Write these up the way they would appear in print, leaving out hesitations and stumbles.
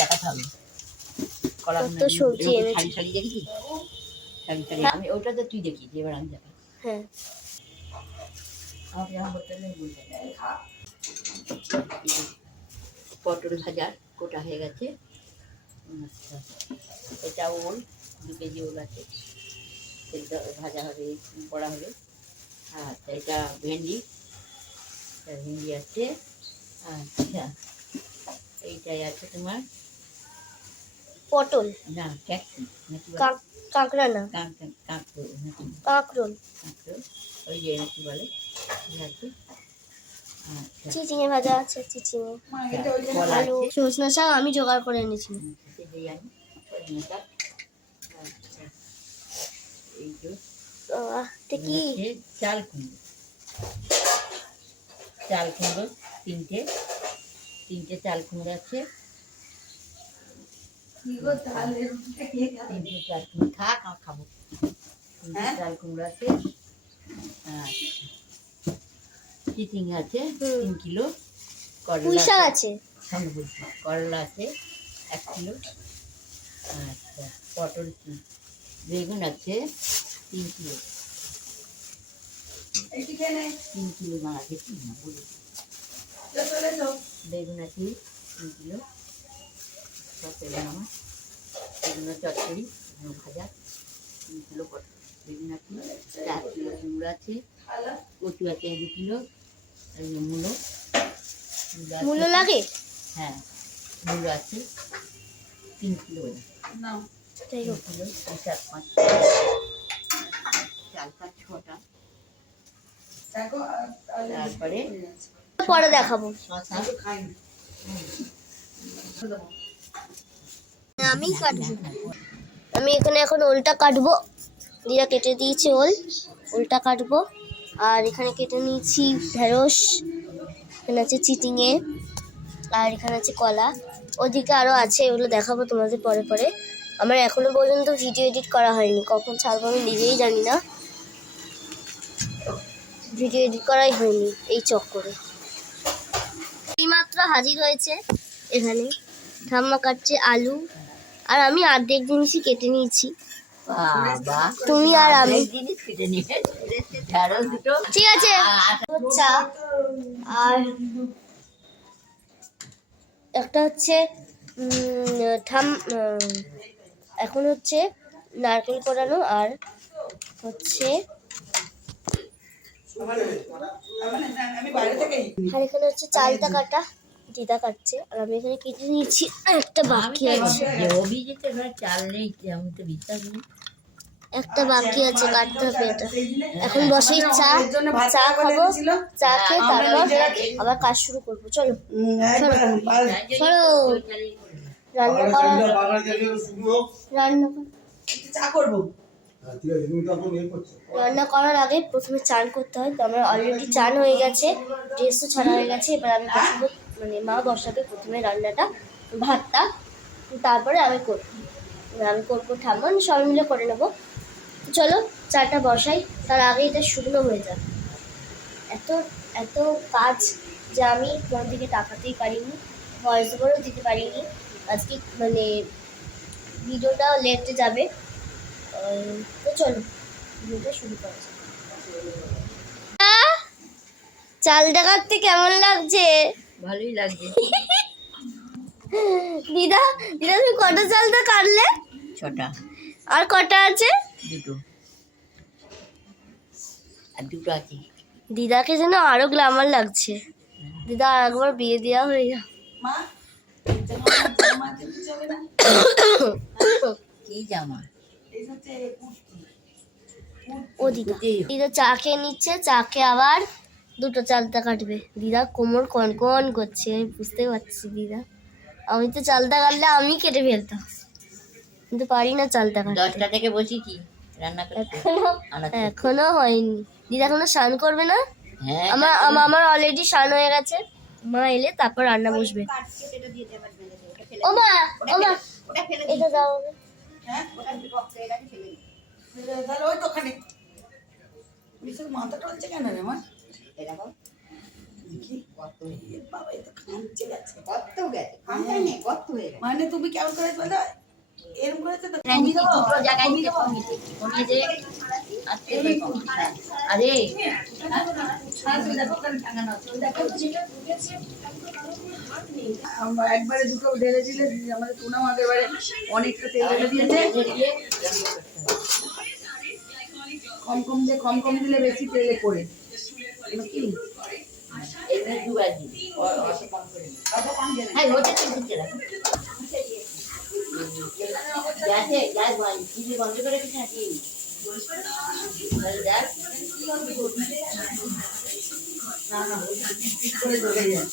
দেখাতে হবে। কলা সবজি সারি সারি দেখি, সারি সারি আমি ওটা তো তুই দেখি, এবার আমি দেখাই। হ্যাঁ আমাকে যখন বলতে হবে বলতে পটল ভাজা কোটা হয়ে গেছে। আচ্ছা, এটা ওল 2 কেজি ওল আছে, সেটা ভাজা হবে, করা হবে। আচ্ছা, এটা ভেন্ডি আছে। আচ্ছা, এইটাই আছে তোমার পটল না ট্যাক্সি নাকি কাঁকড়া না কাঁকরোল নাকি কাঁকরোল ওই যে নাকি বলে আছে। আচ্ছা, চিচিঙে ভাজা আছে, চিচিঙে কলা আলু আছে, সজনা শাক আমি জোগাড় করে এনেছি। সেটাই আমি সজনে শাক। আচ্ছা, এই যে এটা কি চাল কুমড়ো, চাল কুমড়ো তিনটে চাল কুমড়ো আছে। তিনটে চাল কুমড়ো থাক, আমার খাবো। তিনটে চাল কুমড়ো আছে। আচ্ছা, চিচিং আছে 3 কিলো, পুঁই করলা শাক আছে, সামনে বলছি, করলা আছে 1 কিলো। আচ্ছা, পটল বেগুন আছে 3 কিলো, 3 কিলো মারা দেখি না বলি, বেগুন আছে 3 কিলো, সব পেলাম আমার। বেগুন চচ্চড়ি ভাজা 3 কিলো, পটল বেগুন আছে 4 কিলো, কুমড়ো আছে, কচু আছে 2 কিলো, মূলো মূলো লাগে। হ্যাঁ, মূলো আছে 3 কিলো, 3 কিলো 4 5 4 5 6টা। তারপরে পরে দেখাবো। আমি কাটবো, আমি এখানে এখন ওলটা কাটবো। দিদা কেটে দিয়েছে ওলটা কাটবো। আর এখানে কেটে নিয়েছি ঢেঁড়স, এখানে আছে চিটিঙে, আর এখানে আছে কলা। ওদিকে আরও আছে, এগুলো দেখাবো তোমাদের পরে পরে। আমার এখনো পর্যন্ত ভিডিও এডিট করা হয়নি, কখন ছাড়বো আমি নিজেই জানি না, ভিডিও এডিট করাই হয়নি এই চক্করে। এইমাত্র হাজির হয়েছে এখানে, ঠাম্মা কাটছে আলু, আর আমি অর্ধেক জিনিসই কেটে নিয়েছি, তুমি আর আমি। ঠিক আছে, চা আর একটা হচ্ছে এখন হচ্ছে নারকেল কোড়ানো, আর হচ্ছে আর এখানে হচ্ছে চালটা কাটা, দিদা কাটছে, আর আমি এখানে কেটে নিয়েছি। একটা বাকি আছে, একটা বাকি আছে কাটতে হবে এটা। এখন বসেই চা খাবো, চা খেয়ে তারপর আবার কাজ শুরু করবো। চলো চলো রান্না করার আগে প্রথমে চান করতে হয়, তো আমার অলরেডি চান হয়ে গেছে, ড্রেসও ছাড়া হয়ে গেছে। এবার আমি বসবো, মানে মা বসাবে প্রথমে রান্নাটা, ভাতটা, তারপরে আমি করবো, ঠাম্মা সবাই মিলে করে নেবো। চলো চাটা বসাই, তার আগে এটা শুকনো হয়ে যাবে। এত কাজ যে আমি কোনো দিকে তাকাতেই পারিনি, ভয়েস ওভারও দিতে পারিনি আজকে, মানে ভিডিওটা লেটে যাবে। তো চলো ভিডিওটা শুরু করা যাক। চালটা কাটতে কেমন লাগছে? ভালোই লাগছে। দিদা তুমি কটা চালটা কাটলে? 6টা। আর কটা আছে? 2টো, আর 2টো আছে। দিদাকে যেন আরো গ্ল্যামার লাগছে। দিদা আর একবার বিয়ে দেওয়া হয়ে যা। কি জামা? ও দিদা চা খেয়ে নিচ্ছে, চা খেয়ে আবার 2টো চালটা কাটবে। দিদা কোমর কনকন করছে, আমি বুঝতে পারছি। দিদা, আমি তো চালটা কাটলে আমি কেটে ফেলতাম, কিন্তু পারি না চালটা কাটতে। 10টা থেকে বসেছি রান্না করতে, এখনো হয়নি। দিদা এখনো স্নান করবে না? হ্যাঁ, আমার অলরেডি স্নান হয়ে গেছে। মা এলে তারপর রান্না বসবে। ও মা এটা দাও। দেখি কত এ বাবা এ তো খামচে গেছে কত গেছে খামটাই নেই কত হয়ে গেছে মানে তুমি কেমন করে বলো এরকম করেছে তো রানী কি দুটো জায়গায় নিতে কমিয়ে যে আজকে তো আরে একবারে দুটো ঢেলে দিলে আমাদের পুনাম আগের বারে অনেকটা তেল ঢেলে দিয়েছে কম কম দিয়ে কম কম দিলে বেশি তেলে করে কি এমনি দুবার দিই হ্যাঁ ওটা তো দিতে রাখো গ্যাসে গ্যাস টিভি বন্ধ করে রেখেছি নাকি গ্যাস না না ঠিক করে চলে যায়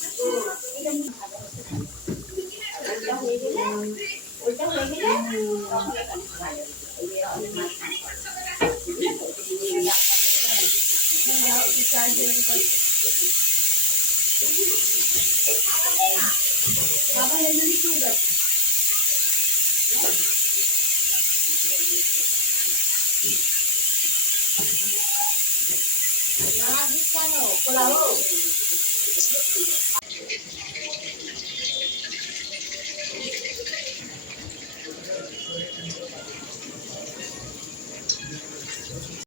ওইটা হয়ে গেলে না দিস কেন খোলা হোক